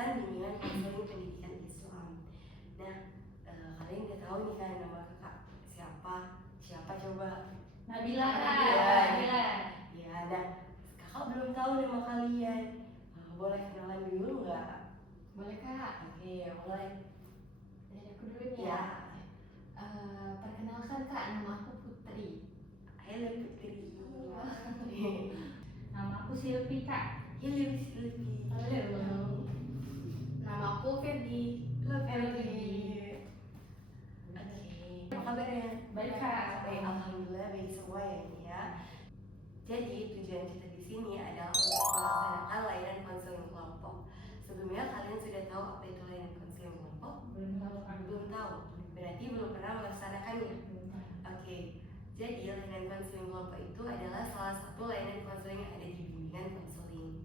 jurusan bimbingan konseling pendidikan Islam. Nah, kalian udah tahu nih kan nama kakak siapa? Siapa coba? Nabila. Nabila. Ya, nah kakak belum tahu nama kalian. Boleh kenalan dulu nggak? Boleh Kak. Oke, mulai. Dari aku dulu nih Ya. Perkenalkan Kak, nama aku Putri. Halo Putri. Nama aku Silvi Kak. Halo Silvi. Halo. Nama aku Ferdi. Halo Ferdi. Oke. Apa kabarnya? Baik Kak. Baik, alhamdulillah baik semua ya ini ya. Jadi tujuan kita di sini adalah untuk melaksanakan layanan konseling kelompok. Sebelumnya kalian sudah tahu apa itu layanan konseling kelompok? Belum tahu Kak. Belum tahu. Berarti belum pernah melaksanakannya. Oke. Jadi layanan konseling kelompok itu adalah salah satu layanan konseling yang ada di bimbingan konseling.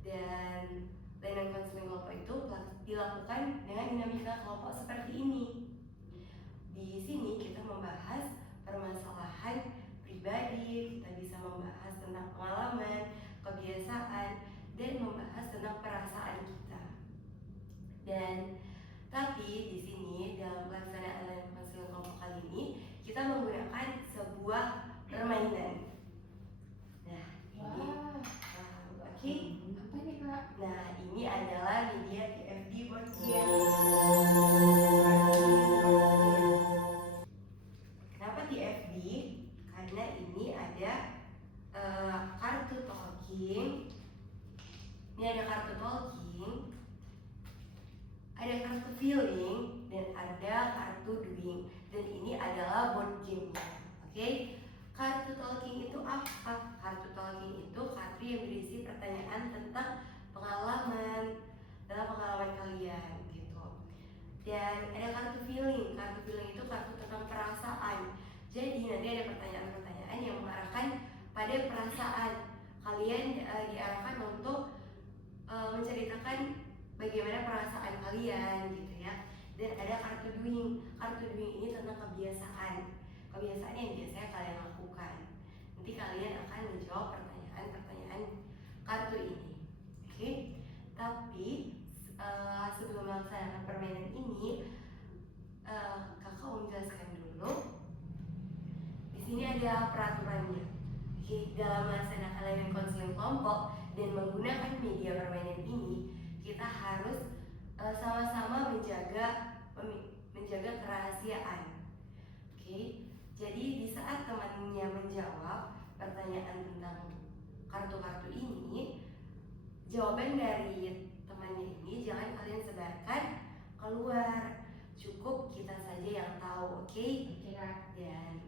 Dan layanan konseling kelompok itu dilakukan dengan dinamika kelompok seperti ini. Di sini kita membahas permasalahan pribadi, kita bisa membahas tentang pengalaman, kebiasaan, dan membahas tentang perasaan kita. Dan tapi di sini dalam pelaksanaan layanan konseling kelompok kali ini kita menggunakan sebuah permainan. Nah, ini oke. Apa nih Kak? Nah, ini adalah media TFD board game. Kenapa TFD? Karena ini ada kartu talking. Ini ada kartu talking, ada kartu feeling, dan ada kartu doing. Dan ini adalah board game-nya. Oke? Kartu talking itu apa? Kartu talking itu kartu yang berisi pertanyaan tentang pengalaman dalam pengalaman kalian gitu. Dan ada kartu feeling. Kartu feeling itu kartu tentang perasaan. Jadi nanti ada pertanyaan-pertanyaan yang mengarahkan pada perasaan kalian, diarahkan untuk menceritakan bagaimana perasaan kalian gitu ya. Dan ada kartu doing. Kartu doing ini tentang kebiasaan yang biasanya kalian lakukan. Nanti kalian akan menjawab pertanyaan-pertanyaan kartu ini. Oke? Tapi sebelum melaksanakan permainan ini, kakak mau menjelaskan dulu. Di sini ada peraturannya. Oke, dalam melaksanakan layanan konseling kelompok dan menggunakan media permainan ini, kita harus sama-sama menjaga kerahasiaan. Oke, jadi di saat temannya menjawab pertanyaan tentang kartu-kartu ini, jawaban dari temannya ini jangan kalian sebarkan keluar. Cukup kita saja yang tahu, oke? Dan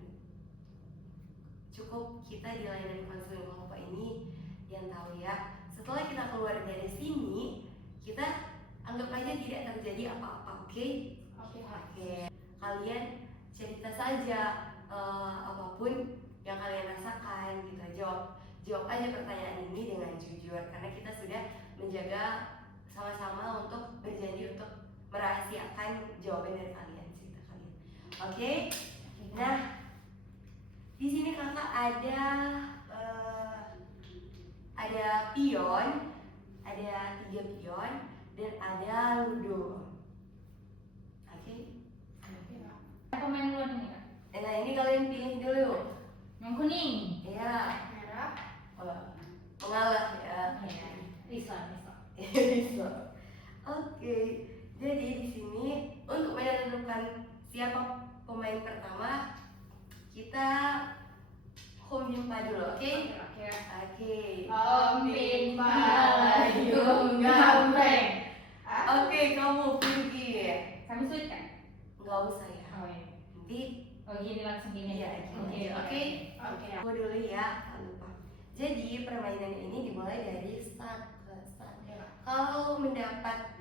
cukup kita di layanan konseling kelompok ini yang tahu ya. Setelah kita keluar dari sini, kita anggap aja tidak terjadi apa-apa, oke? Oke. Kalian cerita saja apapun yang kalian rasakan gitu. Jawab aja pertanyaan ini dengan jujur karena kita sudah menjaga sama-sama untuk berjanji untuk merahasiakan jawaban dari kalian, cerita kalian. Oke? Nah, di sini kakak ada pion, ada 3 pion, dan ada ludo. Oke? Pemain luar nih Kak. Nah ini kalian pilih dulu. Yang kuning. Iya. Merah. Mengalah ya. Islam. Oke. Jadi di sini untuk menentukan siapa pemain pertama, kita home jumpa dulu, oke? Oke. Om Pimpa Layung Gambreng. Oke, kamu pergi. Kami sulit kan? Nggak usah ya. Oh iya. Nanti Gini langsung gini Iya, ya. oke. Oke. Aku dulu ya, tak lupa. Jadi permainan ini dimulai dari start. Kalau mendapat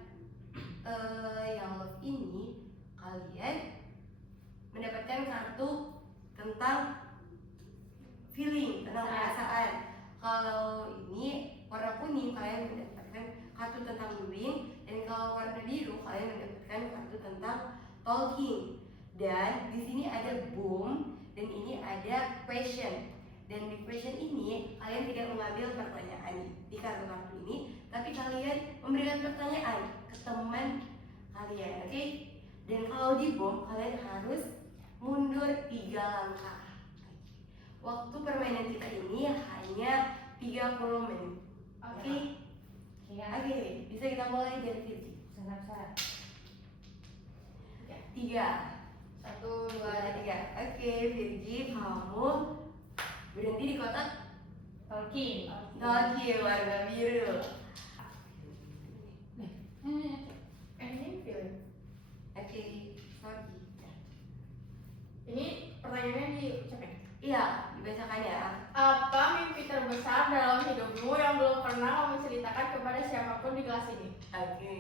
yang love ini, kalian mendapatkan kartu tentang feeling, tentang perasaan. Kalau ini warna kuning, kalian mendapatkan kartu tentang doing, dan kalau warna biru kalian mendapatkan kartu tentang talking. Dan di sini ada boom dan ini ada question. Dan di question ini kalian tidak mengambil pertanyaan di kartu-kartu ini, tapi kalian memberikan pertanyaan ke teman kalian, oke? Dan kalau di bom kalian harus mundur 3 langkah. Waktu permainan kita ini hanya 30 menit. Oke? Ya. Oke, bisa kita mulai dari Virgi. Sangat. 3, 1, 2, 3. Oke, Virgi, kamu berhenti di kotak Tolkien. Tolkien warna biru. ini film. Oke, Sorgi. Ini pertanyaannya diucapin. Iya, dibacakan ya. Apa mimpi terbesar dalam hidupmu yang belum pernah kamu ceritakan kepada siapapun di kelas ini? Oke.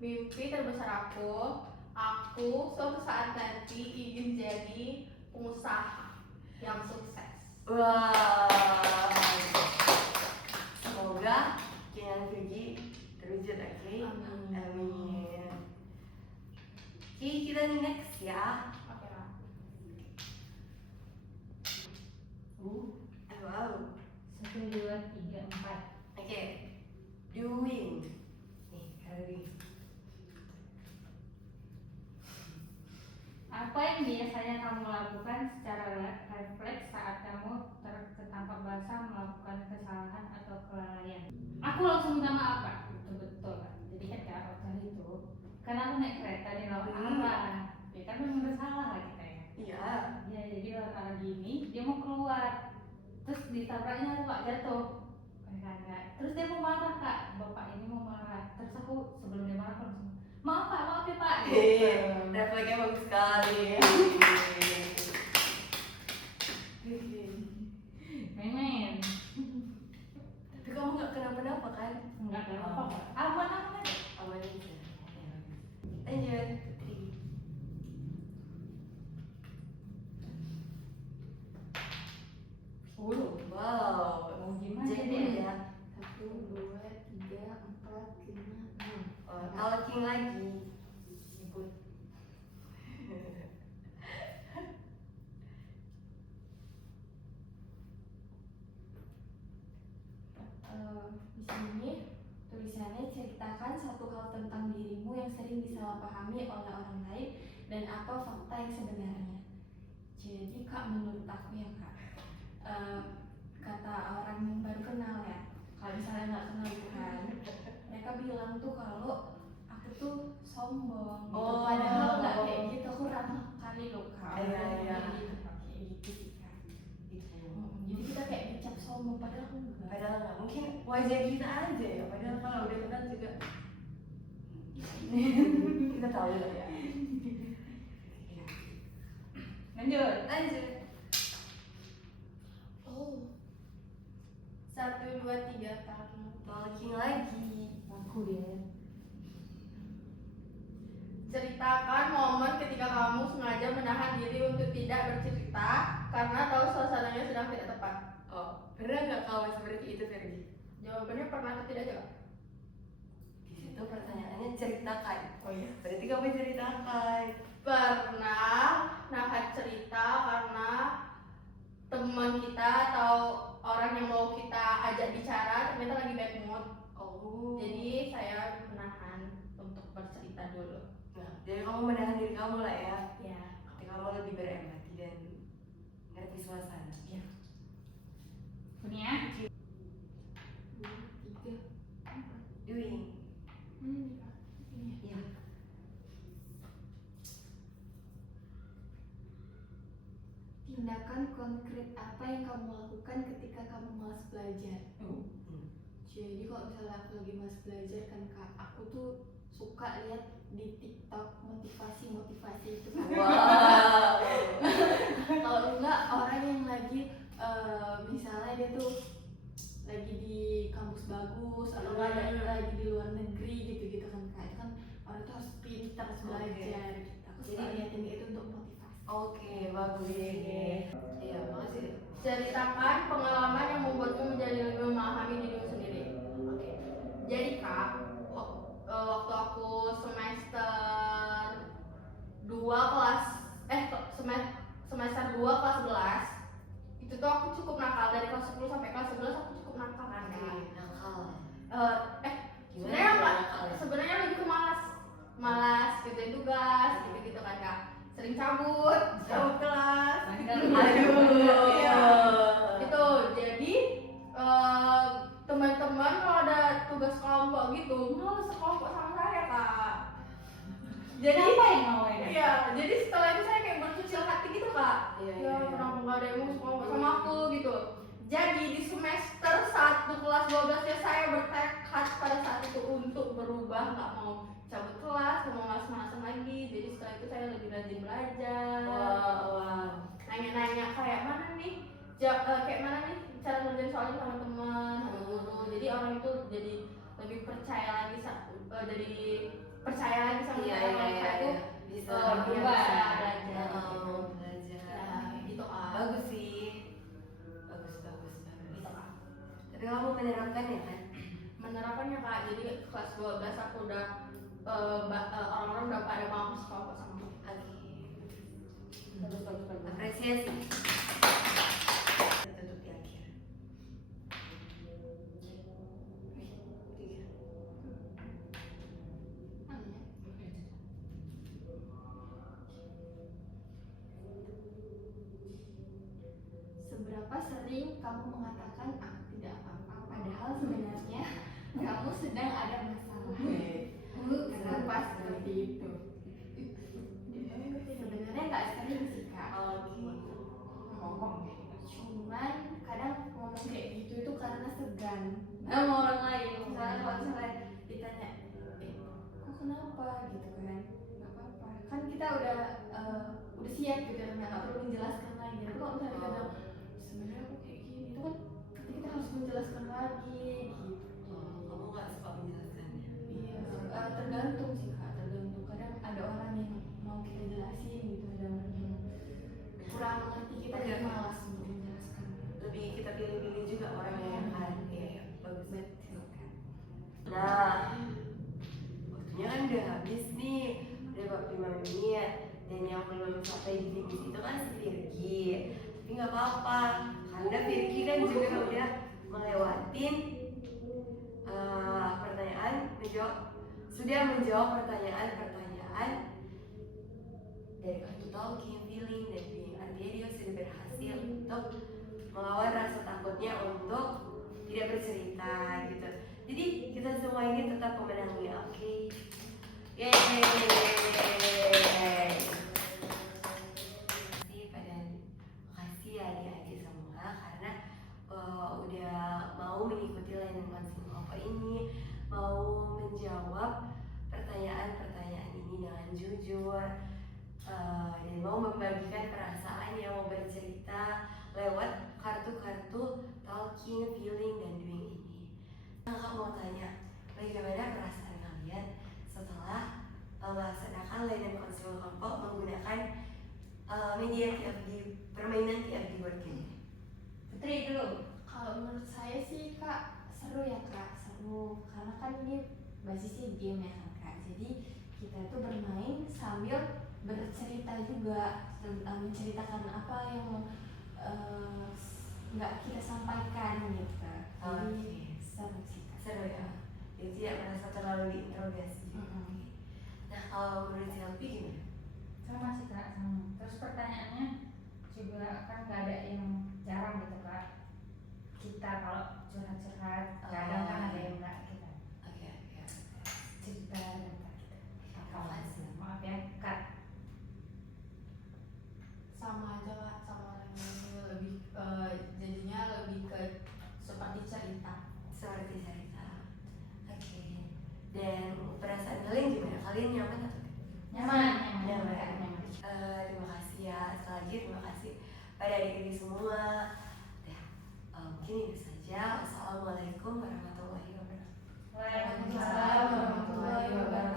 Mimpi terbesar aku suatu saat nanti ingin jadi pengusaha yang sukses. Wah. Semoga keinginan Virgi terwujud, oke? Amin. Amin. Oke, kita next ya. Oke lah. Wow. 1, 2, 3, 4. Oke. Doing. Nih, doing. Apa yang biasanya kamu lakukan secara refleks saat kamu tertangkap basah melakukan kesalahan atau kelalaian? Aku langsung minta maaf, Pak. Betul-betul, Pak. Jadi kan kayak waktu itu, karena aku naik kereta di laut arah. Ya kan memang bersalah lah kita ya. Iya. Ya jadi laut arah gini, dia mau keluar. Terus ditabraknya Pak jatuh. Enggak. Terus dia mau marah, Kak. Bapak ini mau marah. Terus aku sebelum dia marah aku langsung, maaf Pak, maaf ya Pak. Refleksnya bagus sekali. Main-main. Tapi kamu nggak kenapa-napa kan? Enggak ada apa-apa. Aman-aman aja. Aman aja. Lanjut, Putri. Wow. Mau gimana Jadi deh? ya, 1, 2, 3, 4, 5, 6. talking lagi. Sebut. Di sini tulisannya ceritakan satu hal tentang dirimu yang sering disalahpahami oleh orang lain dan apa fakta yang sebenarnya. Jadi Kak, menurut aku ya Kak, kata orang yang baru kenal ya, kalau misalnya nggak kenal Tuhan, mereka bilang tuh kalau aku tuh sombong gitu. Oh. Padahal nggak kayak gitu, aku ramah kali loh Kak. Iya, iya. Kayak gitu sih Kak. Gitu. Jadi kita kayak dicap sombong padahal enggak. Padahal nggak, mungkin wajah kita aja ya. Padahal kalau udah kenal juga kita tahu lah ya. Lanjut. Lanjut. Oh. 1, 2, 3 tahun. Talking lagi. Aku ya. Ceritakan momen ketika kamu sengaja menahan diri untuk tidak bercerita karena tahu suasananya sedang tidak tepat. Oh, pernah nggak kamu seperti itu, Fergie? Jawabannya pernah atau tidak jawab? Di situ pertanyaannya ceritakan. Oh iya. Berarti kamu ceritakan. Pernah nahan cerita karena teman kita atau orang yang mau kita ajak bicara ternyata lagi bad mood. Oh. Jadi saya menahan untuk bercerita dulu. Nah, jadi kamu menahan diri kamu lah ya. Ya. Tapi kamu lebih berempati dan ngerti suasana. Ya. Punya. 2, 3, 4. Doing. Ini Kak. Ini. Iya. Tindakan konkret apa yang kamu lakukan ketika kamu malas belajar? Jadi kalau misalnya aku lagi malas belajar kan Kak, aku tuh suka lihat di TikTok motivasi itu kan. Wow. Kalau enggak orang yang lagi misalnya dia tuh lagi di kampus bagus atau enggak ada lagi di luar negeri gitu kan Kak. Itu kan orang tuh harus pintar harus belajar gitu. Aku suka liatin itu untuk motivasi. Oke, bagus. Iya, makasih. Ceritakan pengalaman yang membuatmu menjadi lebih memahami dirimu sendiri. Oke. Jadi Kak, waktu aku semester 2 kelas 2 kelas 11 itu tuh aku cukup nakal. Dari kelas 10 sampai kelas 11 aku cukup nakal kan Kak. Nakal. Sebenarnya enggak, sebenarnya lebih ke malas kerjain tugas gitu kan Kak. Sering cabut kelas. Aduh. Iya. Itu jadi teman-teman kalau ada tugas kelompok gitu malas sekelompok sama saya Kak. Jadi Siapa yang mau ya? iya, jadi setelah itu saya kayak berkecil hati gitu Kak. Iya. Kenapa nggak ada yang mau sekelompok sama aku gitu. Jadi di semester 1 kelas 12 ya saya bertekad pada saat itu untuk berubah, nggak mau cabut kelas, nggak mau malas-malasan lagi. Jadi setelah itu saya lebih rajin belajar. Wow. Nanya-nanya kayak mana nih, kayak mana nih cara ngerjain soalnya sama teman, sama guru. Jadi orang itu jadi lebih percaya lagi, jadi percaya lagi sama saya kalau saya tuh Bisa berubah belajar. belajar. Ya, gitu Kak. Bagus sih. Bagus. Gitu Kak. Tapi kamu menerapkan ya kan? Menerapkannya Kak, jadi kelas 12 aku udah orang-orang udah pada mau sekelompok sama aku. Bagus. Apresiasi. Kita tutup di akhir. Seberapa sering kamu mengatakan aku tidak apa-apa, padahal sebenarnya kamu sedang ada masalah? Kenapa seperti itu? Sebenarnya nggak sering sih Kak. Ngomong. Cuman kadang ngomong kayak gitu itu karena segan sama orang lain. Misalnya kalau misalnya ditanya, kok kenapa gitu kan? Nggak apa-apa. Kan kita udah siap gitu kan, nggak perlu menjelaskan lagi. Tapi kalau misalnya kita bilang sebenarnya aku kayak gini, itu kan kita harus menjelaskan lagi gitu. Kamu nggak suka menjelaskannya? Iya, tergantung sih Kak, tergantung. Kadang ada orang yang mau kita jelasin gitu, ada orang yang kurang mengerti kita jadi malas untuk menjelaskan. Lebih kita pilih-pilih juga orangnya yang kan? Iya, bagus. Betul kan. Nah, waktunya kan udah habis nih, udah 45 menit. Dan yang belum sampai di titik itu kan si Virgi. Tapi nggak apa-apa, karena Virgi kan juga udah melewatin sudah menjawab pertanyaan-pertanyaan dari kartu talking, feeling, dan being. Artinya dia sudah berhasil untuk melawan rasa takutnya untuk tidak bercerita gitu. Jadi kita semua ini tetap pemenangnya, oke? Yeay! Makasih ya adik-adik semua karena udah mau mengikuti layanan konseling apa ini, mau menjawab pertanyaan-pertanyaan ini dengan jujur, dan mau membagikan perasaannya, mau bercerita lewat kartu-kartu talking, feeling, dan doing ini. Kakak mau tanya, bagaimana perasaan kalian setelah melaksanakan layanan konseling kelompok menggunakan media TFD, permainan TFD board game? Putri dulu. Kalau menurut saya sih Kak, seru ya Kak, seru. Karena kan ini basisnya game ya kan Kak. Jadi kita tuh bermain sambil bercerita juga, menceritakan apa yang nggak kita sampaikan gitu. Jadi seru sih Kak. Seru ya, jadi tidak merasa terlalu diinterogasi. Nah, kalau menurut Selvi gimana? Sama sih Kak, sama. Terus pertanyaannya juga kan nggak ada yang jarang gitu Kak. Kita kalau curhat-curhat kadang kan ada yang nggak kita Oke. cerita dan nggak kita. Makasih. Maaf ya Kak. Sama aja Kak, sama orang ini lebih jadinya lebih ke seperti cerita. Seperti cerita. Oke. Dan perasaan kalian gimana? Kalian nyaman atau tidak? Nyaman. Terima kasih ya. Sekali lagi terima kasih pada adik-adik semua. Mungkin itu saja. Wassalamualaikum warahmatullahi wabarakatuh. Waalaikumsalam warahmatullahi wabarakatuh.